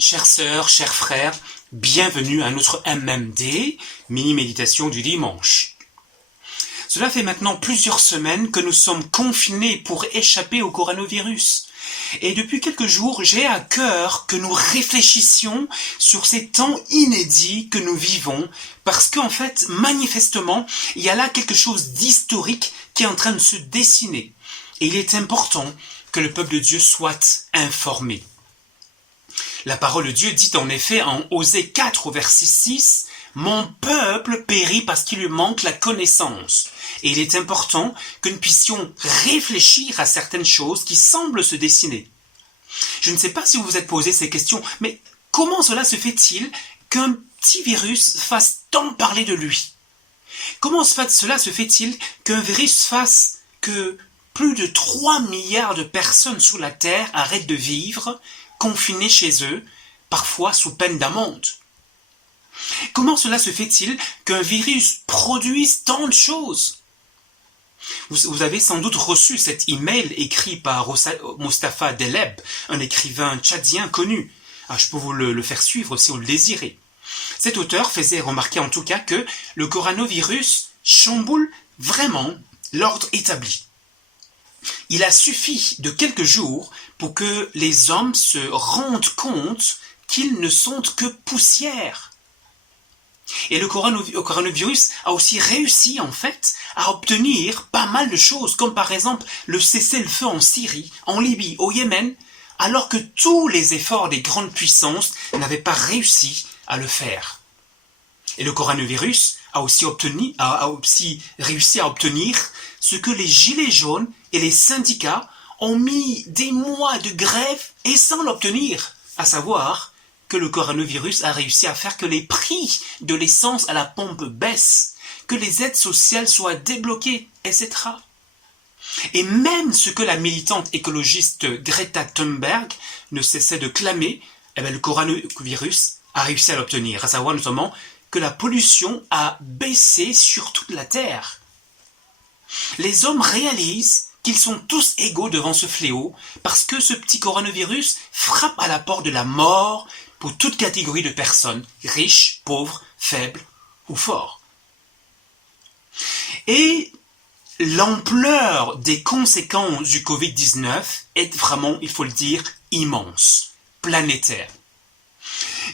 Chères sœurs, chers frères, bienvenue à notre MMD, mini-méditation du dimanche. Cela fait maintenant plusieurs semaines que nous sommes confinés pour échapper au coronavirus. Et depuis quelques jours, j'ai à cœur que nous réfléchissions sur ces temps inédits que nous vivons, parce qu'en fait, manifestement, il y a là quelque chose d'historique qui est en train de se dessiner. Et il est important que le peuple de Dieu soit informé. La parole de Dieu dit en effet en Osée 4 au verset 6, « Mon peuple périt parce qu'il lui manque la connaissance. » Et il est important que nous puissions réfléchir à certaines choses qui semblent se dessiner. Je ne sais pas si vous vous êtes posé ces questions, mais comment cela se fait-il qu'un petit virus fasse tant parler de lui? Comment cela se fait-il qu'un virus fasse que plus de 3 milliards de personnes sur la Terre arrêtent de vivre confinés chez eux, parfois sous peine d'amende? Comment cela se fait-il qu'un virus produise tant de choses? Vous avez sans doute reçu cet email écrit par Mustapha Deleb, un écrivain tchadien connu. Je peux vous le faire suivre si vous le désirez. Cet auteur faisait remarquer en tout cas que le coronavirus chamboule vraiment l'ordre établi. Il a suffi de quelques jours pour que les hommes se rendent compte qu'ils ne sont que poussière. Et le coronavirus a aussi réussi en fait à obtenir pas mal de choses, comme par exemple le cessez-le-feu en Syrie, en Libye, au Yémen, alors que tous les efforts des grandes puissances n'avaient pas réussi à le faire. Et le coronavirus a aussi réussi à obtenir ce que les gilets jaunes et les syndicats ont mis des mois de grève et sans l'obtenir, à savoir que le coronavirus a réussi à faire que les prix de l'essence à la pompe baissent, que les aides sociales soient débloquées, etc. Et même ce que la militante écologiste Greta Thunberg ne cessait de clamer, le coronavirus a réussi à l'obtenir, à savoir notamment que la pollution a baissé sur toute la Terre. Les hommes réalisent qu'ils sont tous égaux devant ce fléau parce que ce petit coronavirus frappe à la porte de la mort pour toute catégorie de personnes, riches, pauvres, faibles ou forts. Et l'ampleur des conséquences du Covid-19 est vraiment, il faut le dire, immense, planétaire.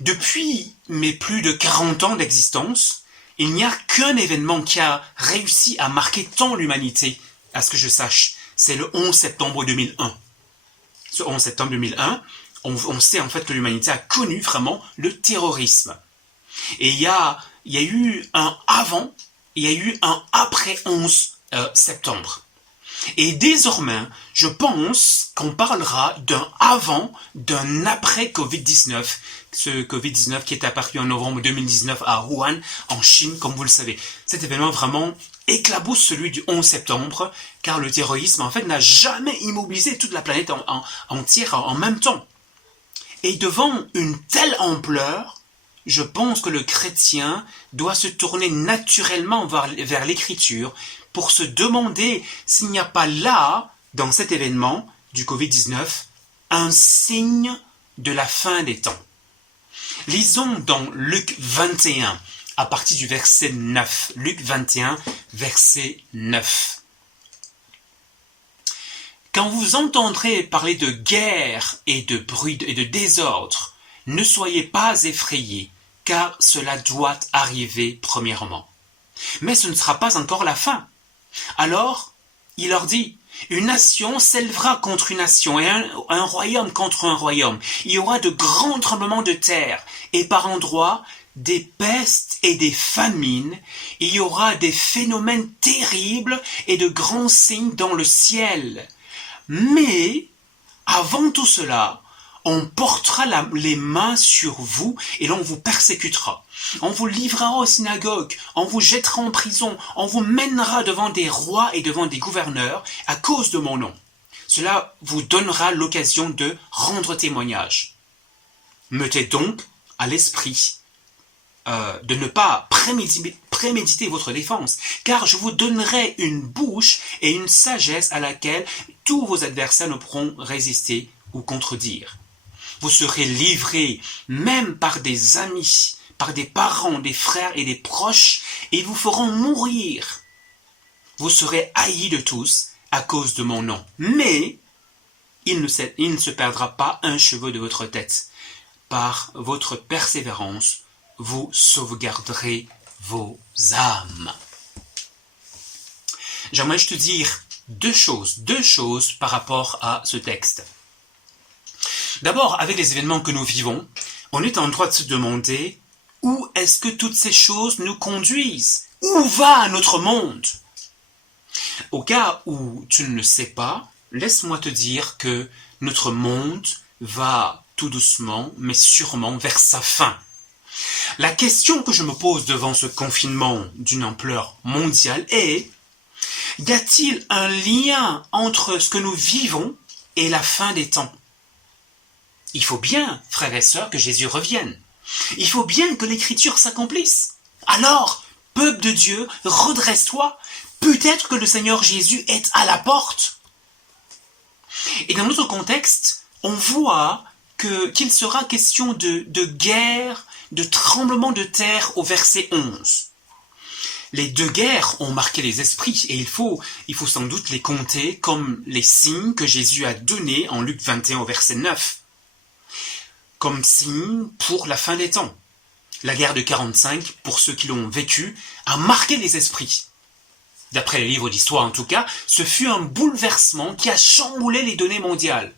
Depuis mes plus de 40 ans d'existence, il n'y a qu'un événement qui a réussi à marquer tant l'humanité, à ce que je sache, c'est le 11 septembre 2001. Ce 11 septembre 2001, on sait en fait que l'humanité a connu vraiment le terrorisme. Et il y a eu un avant, il y a eu un après 11 septembre. Et désormais, je pense qu'on parlera d'un avant, d'un après Covid-19. Ce Covid-19 qui est apparu en novembre 2019 à Wuhan, en Chine, comme vous le savez. Cet événement vraiment éclabousse celui du 11 septembre, car le terrorisme, en fait, n'a jamais immobilisé toute la planète entière en même temps. Et devant une telle ampleur, je pense que le chrétien doit se tourner naturellement vers l'écriture pour se demander s'il n'y a pas là, dans cet événement du Covid-19, un signe de la fin des temps. Lisons dans Luc 21, à partir du verset 9. Luc 21, verset 9. Quand vous entendrez parler de guerre et de bruit et de désordre, ne soyez pas effrayés, car cela doit arriver premièrement. Mais ce ne sera pas encore la fin. Alors, il leur dit, une nation s'élèvera contre une nation et un royaume contre un royaume. Il y aura de grands tremblements de terre et par endroits des pestes et des famines. Il y aura des phénomènes terribles et de grands signes dans le ciel. Mais, avant tout cela, on portera les mains sur vous et l'on vous persécutera. On vous livrera aux synagogues, on vous jettera en prison, on vous mènera devant des rois et devant des gouverneurs à cause de mon nom. Cela vous donnera l'occasion de rendre témoignage. Mettez donc à l'esprit de ne pas préméditer votre défense, car je vous donnerai une bouche et une sagesse à laquelle tous vos adversaires ne pourront résister ou contredire. vous serez livrés même par des amis, par des parents, des frères et des proches, et ils vous feront mourir. Vous serez haïs de tous à cause de mon nom. Mais il ne se perdra pas un cheveu de votre tête. Par votre persévérance, vous sauvegarderez vos âmes. J'aimerais te dire deux choses par rapport à ce texte. D'abord, avec les événements que nous vivons, on est en droit de se demander où est-ce que toutes ces choses nous conduisent? Où va notre monde? Au cas où tu ne le sais pas, laisse-moi te dire que notre monde va tout doucement, mais sûrement vers sa fin. La question que je me pose devant ce confinement d'une ampleur mondiale est: y a-t-il un lien entre ce que nous vivons et la fin des temps? Il faut bien, frères et sœurs, que Jésus revienne. Il faut bien que l'Écriture s'accomplisse. Alors, peuple de Dieu, redresse-toi. Peut-être que le Seigneur Jésus est à la porte. Et dans notre contexte, on voit qu'il sera question de guerre, de tremblement de terre au verset 11. Les deux guerres ont marqué les esprits et il faut sans doute les compter comme les signes que Jésus a donnés en Luc 21 au verset 9. Comme signe pour la fin des temps. La guerre de 45, pour ceux qui l'ont vécu, a marqué les esprits. D'après les livres d'histoire en tout cas, ce fut un bouleversement qui a chamboulé les données mondiales.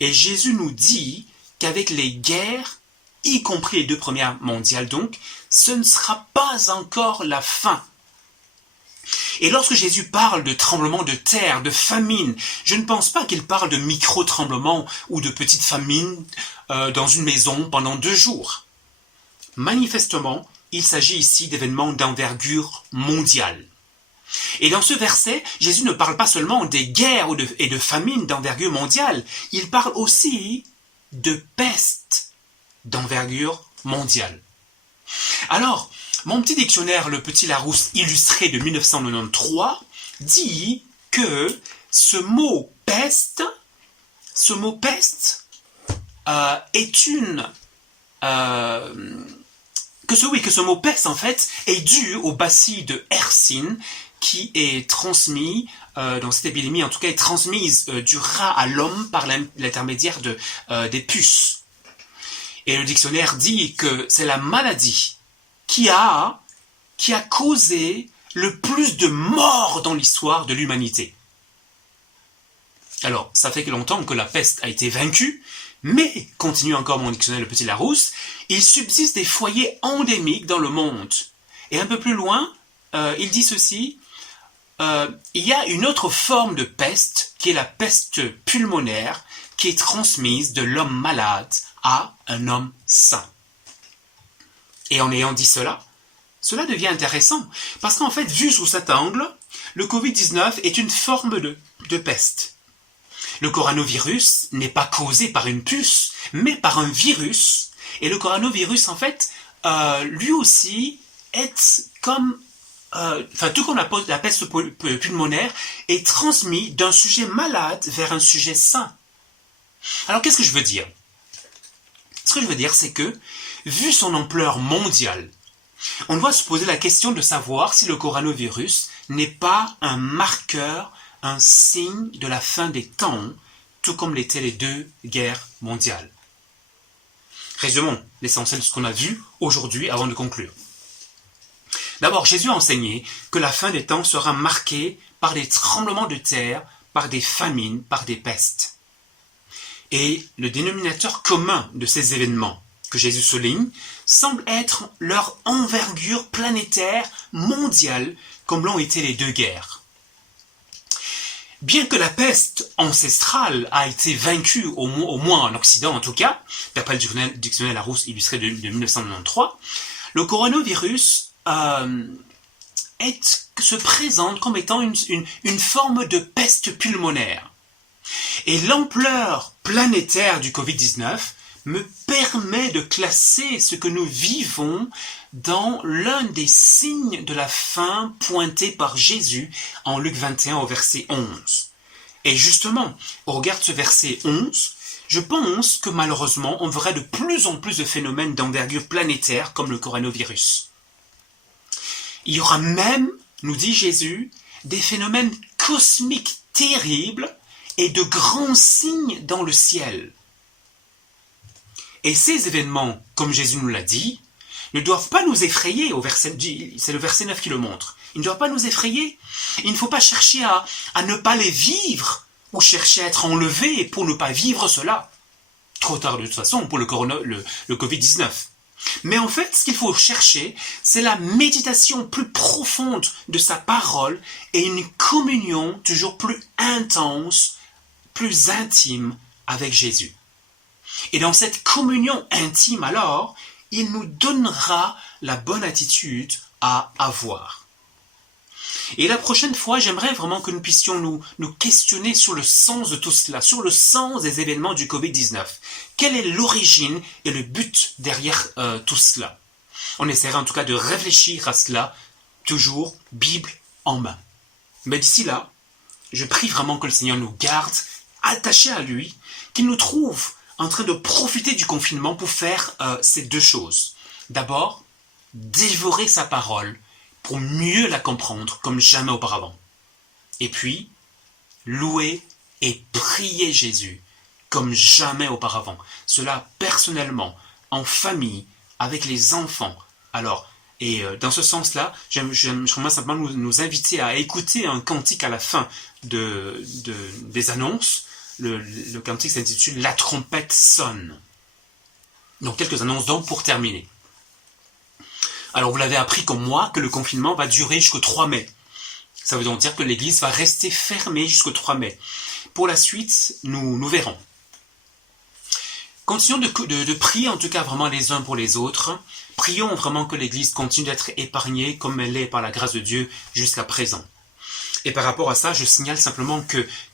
Et Jésus nous dit qu'avec les guerres, y compris les deux premières mondiales donc, ce ne sera pas encore la fin. Et lorsque Jésus parle de tremblements de terre, de famine, je ne pense pas qu'il parle de micro-tremblements ou de petites famines dans une maison pendant 2 jours. Manifestement, il s'agit ici d'événements d'envergure mondiale. Et dans ce verset, Jésus ne parle pas seulement des guerres et de famines d'envergure mondiale, il parle aussi de peste d'envergure mondiale. Alors, mon petit dictionnaire, le Petit Larousse illustré de 1993, dit que ce mot peste est une... que ce mot peste, en fait, est dû au bacille de Hercine qui est transmis, dans cette épidémie, en tout cas, est transmise du rat à l'homme par l'intermédiaire des puces. Et le dictionnaire dit que c'est la maladie qui a causé le plus de morts dans l'histoire de l'humanité. Alors, ça fait longtemps que la peste a été vaincue, mais, continue encore mon dictionnaire le Petit Larousse, il subsiste des foyers endémiques dans le monde. Et un peu plus loin, il dit ceci, il y a une autre forme de peste, qui est la peste pulmonaire, qui est transmise de l'homme malade à un homme sain. Et en ayant dit cela devient intéressant, parce qu'en fait, vu sous cet angle, le Covid-19 est une forme de peste. Le coronavirus n'est pas causé par une puce, mais par un virus. Et le coronavirus, en fait, lui aussi est comme... tout comme la peste pulmonaire, est transmis d'un sujet malade vers un sujet sain. Alors, qu'est-ce que je veux dire? Ce que je veux dire, c'est que, vu son ampleur mondiale, on doit se poser la question de savoir si le coronavirus n'est pas un marqueur, un signe de la fin des temps, tout comme l'étaient les 2 guerres mondiales. Résumons l'essentiel de ce qu'on a vu aujourd'hui avant de conclure. D'abord, Jésus a enseigné que la fin des temps sera marquée par des tremblements de terre, par des famines, par des pestes. Et le dénominateur commun de ces événements que Jésus souligne semble être leur envergure planétaire mondiale comme l'ont été les 2 guerres. Bien que la peste ancestrale a été vaincue, au moins en Occident en tout cas, d'après le dictionnaire Larousse illustré de 1993, le coronavirus se présente comme étant une forme de peste pulmonaire. Et l'ampleur planétaire du Covid-19 me permet de classer ce que nous vivons dans l'un des signes de la fin pointés par Jésus en Luc 21 au verset 11. Et justement, au regard de ce verset 11, je pense que malheureusement, on verrait de plus en plus de phénomènes d'envergure planétaire comme le coronavirus. Il y aura même, nous dit Jésus, des phénomènes cosmiques terribles et de grands signes dans le ciel. Et ces événements, comme Jésus nous l'a dit, ne doivent pas nous effrayer, c'est le verset 9 qui le montre. Ils ne doivent pas nous effrayer. Il ne faut pas chercher à ne pas les vivre ou chercher à être enlevé pour ne pas vivre cela. Trop tard de toute façon pour le Covid-19. Mais en fait, ce qu'il faut chercher, c'est la méditation plus profonde de sa parole et une communion toujours plus intense, plus intime avec Jésus. Et dans cette communion intime alors, il nous donnera la bonne attitude à avoir. Et la prochaine fois, j'aimerais vraiment que nous puissions nous questionner sur le sens de tout cela, sur le sens des événements du Covid-19. Quelle est l'origine et le but derrière tout cela? On essaiera en tout cas de réfléchir à cela, toujours Bible en main. Mais d'ici là, je prie vraiment que le Seigneur nous garde attachés à lui, qu'il nous trouve en train de profiter du confinement pour faire ces deux choses. D'abord, dévorer sa parole pour mieux la comprendre comme jamais auparavant. Et puis, louer et prier Jésus comme jamais auparavant. Cela personnellement, en famille, avec les enfants. Alors, et dans ce sens-là, j'aimerais simplement nous inviter à écouter un cantique à la fin des annonces. Le cantique s'intitule « La trompette sonne ». Donc quelques annonces donc pour terminer. Alors vous l'avez appris comme moi que le confinement va durer jusqu'au 3 mai. Ça veut donc dire que l'église va rester fermée jusqu'au 3 mai. Pour la suite, nous verrons. Continuons de prier en tout cas vraiment les uns pour les autres. Prions vraiment que l'église continue d'être épargnée comme elle est par la grâce de Dieu jusqu'à présent. Et par rapport à ça, je signale simplement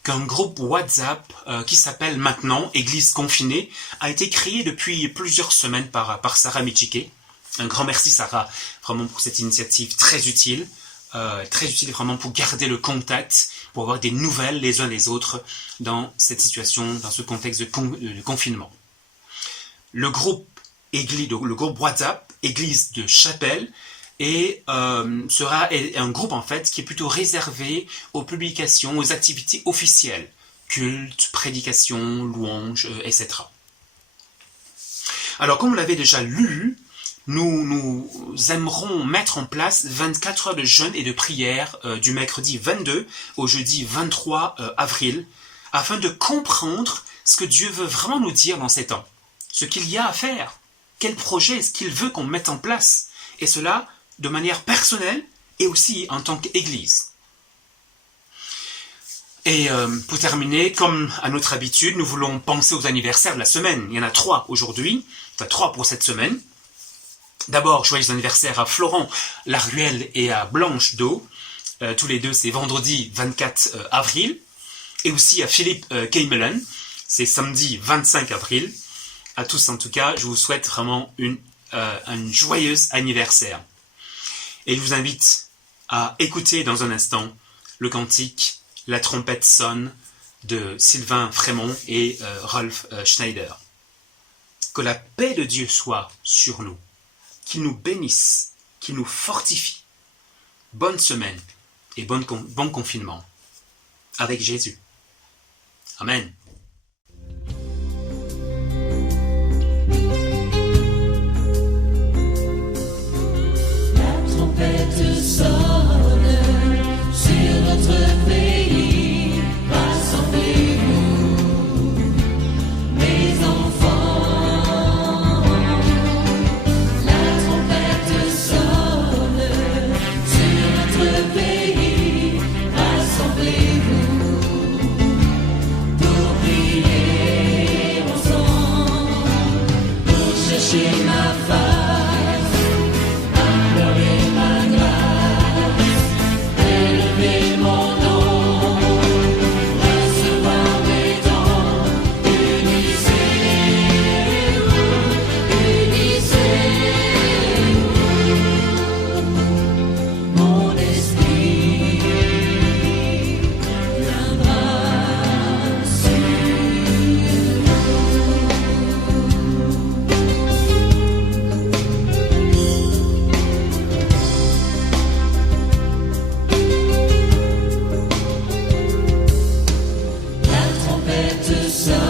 qu'un groupe WhatsApp qui s'appelle maintenant Église confinée a été créé depuis plusieurs semaines par Sarah Michike. Un grand merci Sarah, vraiment pour cette initiative très utile vraiment pour garder le contact, pour avoir des nouvelles les uns les autres dans cette situation, dans ce contexte de confinement. Le groupe WhatsApp, Église de Chapelle, et sera un groupe en fait qui est plutôt réservé aux publications, aux activités officielles, culte, prédication, louange, etc. Alors comme vous l'avez déjà lu, nous aimerons mettre en place 24 heures de jeûne et de prière du mercredi 22 au jeudi 23 avril, afin de comprendre ce que Dieu veut vraiment nous dire dans ces temps, ce qu'il y a à faire, quel projet est-ce qu'il veut qu'on mette en place, et cela de manière personnelle et aussi en tant qu'Église. Et pour terminer, comme à notre habitude, nous voulons penser aux anniversaires de la semaine. Il y en a 3 aujourd'hui, enfin 3 pour cette semaine. D'abord, joyeux anniversaire à Florent Laruelle et à Blanche Do. Tous les deux, c'est vendredi 24 avril. Et aussi à Philippe Keimelen, c'est samedi 25 avril. À tous en tout cas, je vous souhaite vraiment un joyeux anniversaire. Et je vous invite à écouter dans un instant le cantique « La trompette sonne » de Sylvain Frémont et Rolf Schneider. Que la paix de Dieu soit sur nous, qu'il nous bénisse, qu'il nous fortifie. Bonne semaine et bon confinement avec Jésus. Amen. Chercher ma face, à pleurer ma grâce. fête ça.